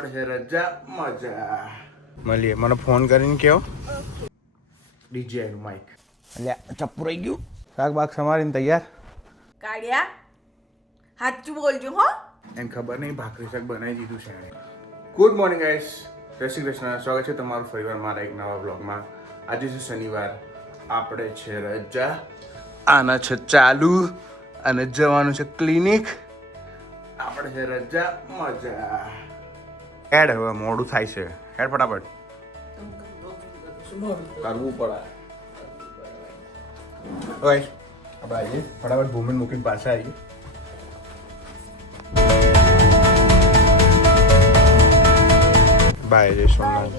આપણે છે રજા મજા. મળીએ મને ફોન કરીને કહો. ડીજે નું માઇક એટલે ચપ્પુ રહી ગયું? શાક બાક સમારીને તૈયાર? કાઢ્યા સાચું બોલજો હો. એમ ખબર નહીં ભાખરી શાક બનાવી દીધું છે ગુડ મોર્નિંગ ગાઈસ જય શ્રી કૃષ્ણ. સ્વાગત છે તમારું ફરીવાર મારા એક નવા બ્લોગમાં આજે છે શનિવાર. આપણે છે રજા. આના છે ચાલુ. અને જવાનું છે ક્લિનિક આપણે છે રજા મજા. હેડ હવે મોડું થાય છે. હેડ ફટાફટ. કરવું પડે. ઓય આપણે આવીએ. ફટાફટ ભૂમિ મૂકીને પાછા આવીએ. બાય જય સોમનાથ.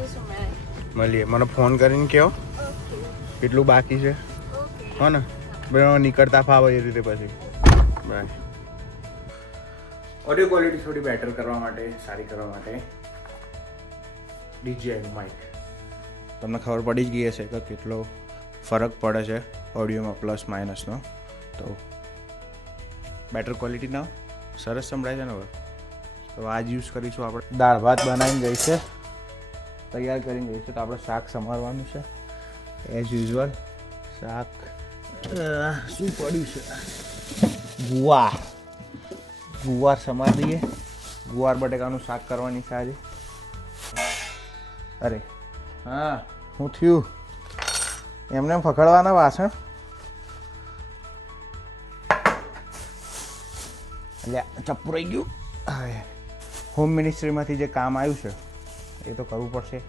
મળીએ. મને ફોન કરીને કહો. કેટલું બાકી છે? હો ને? બે નીકળતા ફાવે એ રીતે પછી. બાય ઓડિયો ક્વોલિટી થોડી બેટર કરવા માટે, સારી કરવા માટે. ડીજીઆઈ માઇક તમને ખબર પડી જ ગઈ હશે કે કેટલો ફરક પડે છે ઓડિયોમાં પ્લસ માઇનસનો તો બેટર ક્વોલિટીના સરસ સંભળાય છે ને હવે. તો આજ યુઝ કરીશું આપણે. દાળ ભાત બનાવીને જઈ છે. તૈયાર કરીને જઈ છે. તો આપણે શાક સમારવાનું છે. એઝ યુઝવલ શાક શું પડ્યું છે? ગુવાર ગુવાર સમાર દઈએ. ગુવાર બટેકાનું શાક કરવાની છે આજે. અરે હા. હું થયું? એમને એમ ફકડવાના વાસણ? એટલે ચપ્પુ રહી ગયું. હોમ મિનિસ્ટ્રીમાંથી જે કામ આવ્યું છે એ તો કરવું પડશે.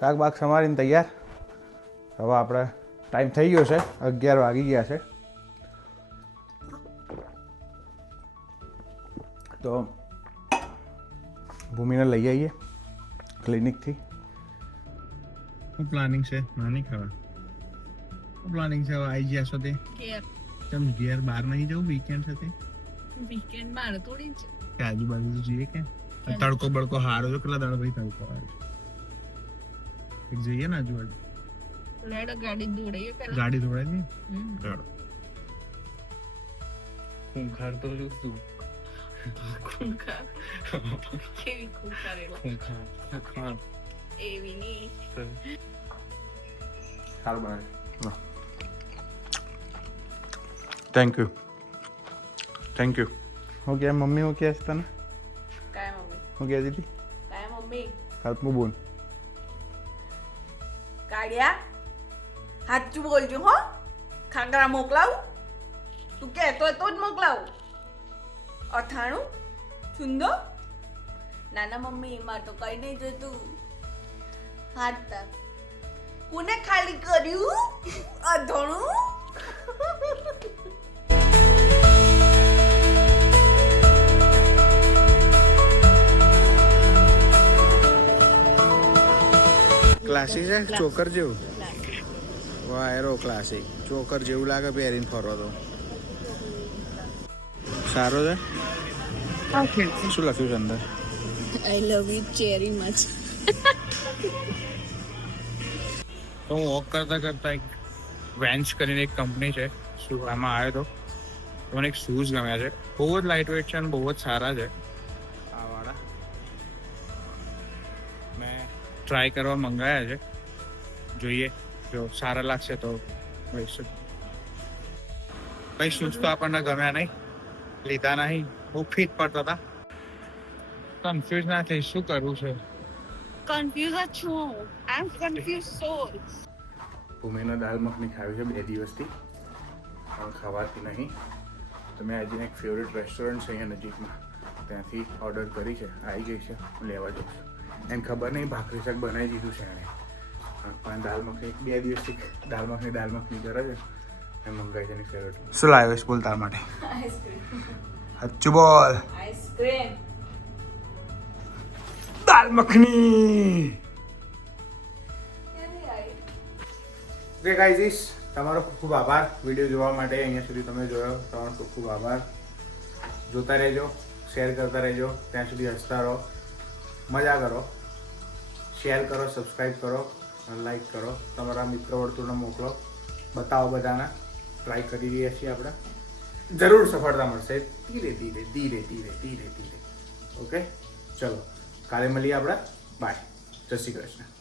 શાક બાગ સમારીને તૈયાર. હવે આપણે ટાઈમ થઈ ગયો છે અગિયાર વાગી ગયા છે. તો ભૂમિને લઈ આવીએ ક્લિનિકથી. શું પ્લાનિંગ છે? નાની ખાવા. શું પ્લાનિંગ છે? હવે આવી ગયા છો તે? તમ ઘેર બહાર નહીં જવું? વીકેન્ડ સાથે વીકેન્ડ બાર થોડી જ. કે આજુબાજુ જોઈએ કે. તડકો બડકો હારો છો કેટલા દાડા ભાઈ તડકો આવે છે? એક જઈએ ને આજુબાજુ. લેડો ગાડી દોડાઈએ ગાડી દોડાઈ. ખૂંખાર તો જો તું ખૂંખાર. કેવી ખૂંખારેલો ખૂંખાર. ખૂંખાર. એવી નહીં. સારું બનાવે થેન્ક યુ થેન્ક યુ હું કે મમ્મી હું કે તને? કાય મમ્મી. હું કહેતી હતી કાય મમ્મી. હાથમાં બોલ. કાળિયા સાચું બોલજો હો. ખાંગરા મોકલાવું. તું હોય તો જ મોકલાવું. અથાણું, છુંદો. નાના મમ્મી, એમાં તો કઈ નહીં જોતું હાથ કોને ખાલી કર્યું? અથાણું ક્લાસી છે? ચોકર જેવું? વાહ એરો ક્લાસિક ચોકર જેવું લાગે પહેરીને ફરો તો. સારો છે? શું લખ્યું છે અંદર? I love you cherry much તો હું વોક કરતા કરતા એક વેન્ચ કરીને એક કંપની છે શું આમાં આવ્યો તો મને એક શૂઝ ગમ્યા છે. બહુ જ લાઇટ વેટ છે અને બહુ જ સારા છે. ટ્રાય કરવા મંગાયા છે. જોઈએ જો સારા લાગશે તો લઈશું. કઈ શૂઝ તો આપણને ગમ્યા નહીં લીધા નહીં બહુ ફિટ પડતા હતા. કન્ફ્યુઝ ના થઈ શું કરવું છે? કન્ફ્યુઝ જ છું. આઈ એમ કન્ફ્યુઝ સોલ ભૂમિનો દાલ મખની ખાવી છે બે દિવસથી. પણ ખાવાતી નહીં. તો મેં આજે એક ફેવરેટ રેસ્ટોરન્ટ છે અહીંયા નજીકમાં. ત્યાંથી ઓર્ડર કરી છે. આવી ગઈ છે. હું લેવા જઉં છું એને ખબર નહીં ભાખરી શાક બનાવી દીધું છે એણે. પણ દાલ મખની બે દિવસથી દાલ મખની દાલ મખની કરે છે એ મંગાવી છે એની ફેવરેટ શું લાવ્યો સ્કૂલ તાર માટે? આઈસ્ક્રીમ હચ્ચું બોલ. Ice cream dal makhani. Okay guys તમારો ખૂબ ખૂબ આભાર. વીડિયો જોવા માટે અહીંયા સુધી તમે જોયો. તમારો ખૂબ ખૂબ આભાર. જોતા રહેજો શેર કરતા રહેજો. ત્યાં સુધી હસતા રહો. મજા કરો. શેર કરો સબસ્ક્રાઈબ કરો લાઈક કરો. તમારા મિત્ર વર્તુળને મોકલો. બતાવો બધાને. ટ્રાય કરી રહ્યા છીએ આપણે. જરૂર સફળતા મળશે. ધીરે ધીરે ધીરે ધીરે ધીરે ધીરે. ઓકે ચલો. કાલે મળીએ આપણે. બાય જય શ્રી કૃષ્ણ.